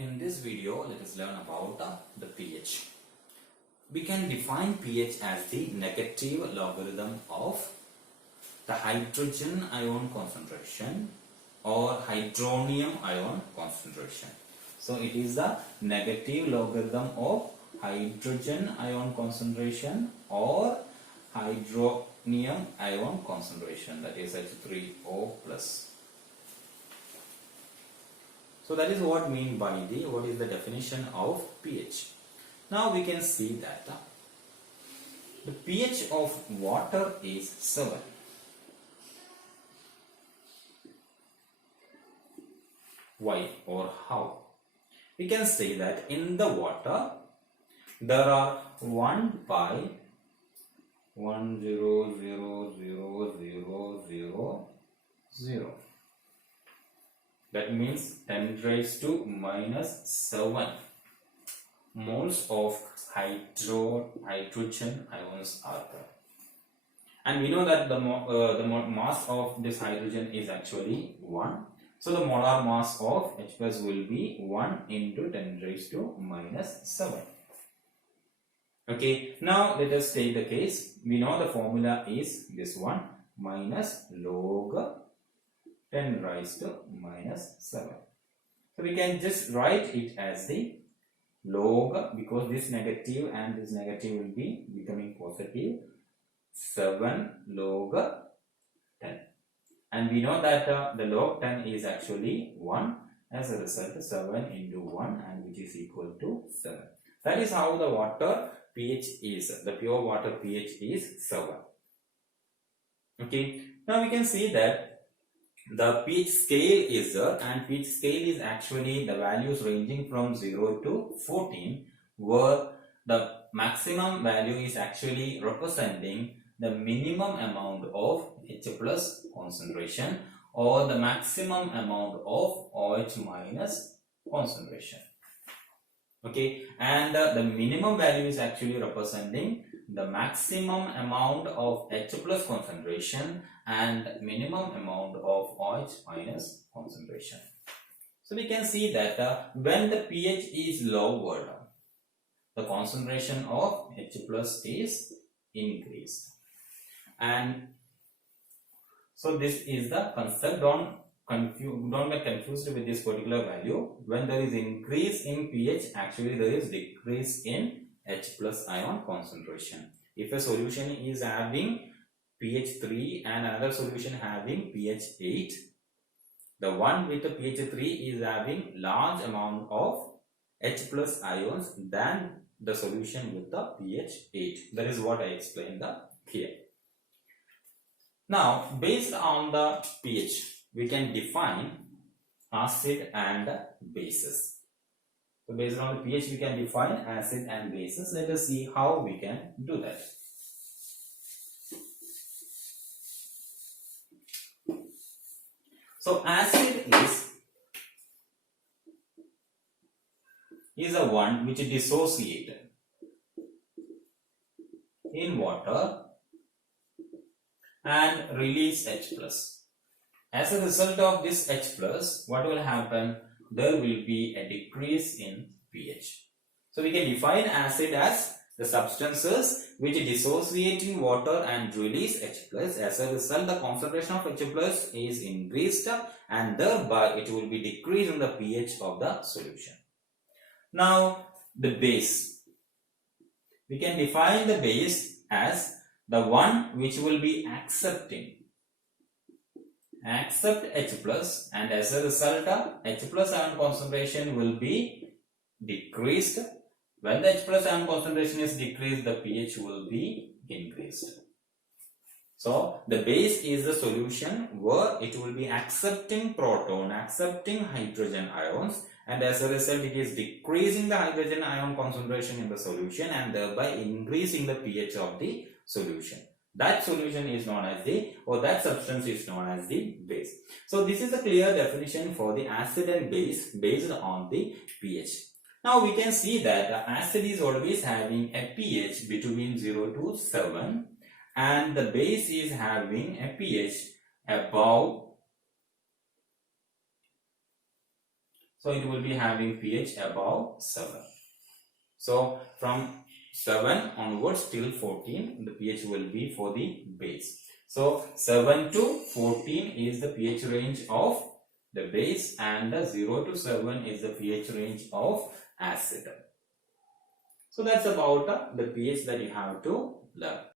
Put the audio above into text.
In this video, let us learn about the pH. We can define pH as the negative logarithm of the hydrogen ion concentration or hydronium ion concentration. So it is the negative logarithm of hydrogen ion concentration or hydronium ion concentration, that is H3O plus. So that is what is the definition of pH. Now we can see that the pH of water is 7. Why or how? We can say that in the water there are 1 by 1000000. That means 10 raised to minus 7 moles of hydrogen ions are there. And we know that the mass of this hydrogen is actually 1. So the molar mass of H plus will be 1 into 10 raised to minus 7. Okay, now let us take the case. We know the formula is this one, minus log 10 raised to minus 7. So we can just write it as the log, because this negative and this negative will be becoming positive, 7 log 10. And we know that the log 10 is actually 1. As a result, 7 into 1, and which is equal to 7. That is how the water pH is. The pure water pH is 7. Okay. Now we can see that the pH scale is there, and pH scale is actually the values ranging from 0 to 14, where the maximum value is actually representing the minimum amount of H plus concentration or the maximum amount of OH minus concentration. Okay, and the minimum value is actually representing the maximum amount of H plus concentration and minimum amount of OH minus concentration. So we can see that when the pH is lowered, the concentration of H plus is increased. And so this is the concept. Don't get confused with this particular value. When there is increase in pH, actually there is decrease in H plus ion concentration. If a solution is having pH 3 and another solution having pH 8, the one with the pH 3 is having large amount of H plus ions than the solution with the pH 8. That is what I explained here. Now, based on the pH, we can define acid and bases. So based on the pH, we can define acid and bases. Let us see how we can do that. So acid is a one which is dissociated in water and release H plus. As a result of this H plus, what will happen? There will be a decrease in pH. So we can define acid as the substances which dissociate in water and release H plus. As a result, the concentration of H plus is increased and thereby it will be decreased in the pH of the solution. Now the base. We can define the base as the one which will be accept H plus, and as a result H plus ion concentration will be decreased. When the H plus ion concentration is decreased, the pH will be increased. So the base is the solution where it will be accepting proton, accepting hydrogen ions, and as a result it is decreasing the hydrogen ion concentration in the solution and thereby increasing the pH of the solution. That solution is known as that substance is known as the base. So this is a clear definition for the acid and base based on the pH. Now we can see that acid is always having a pH between 0 to 7 and the base is having a pH above So it will be having pH above 7. So from 7 onwards till 14, the pH will be for the base. So 7 to 14 is the pH range of the base, and the 0 to 7 is the pH range of acid. So that's about the pH that you have to learn.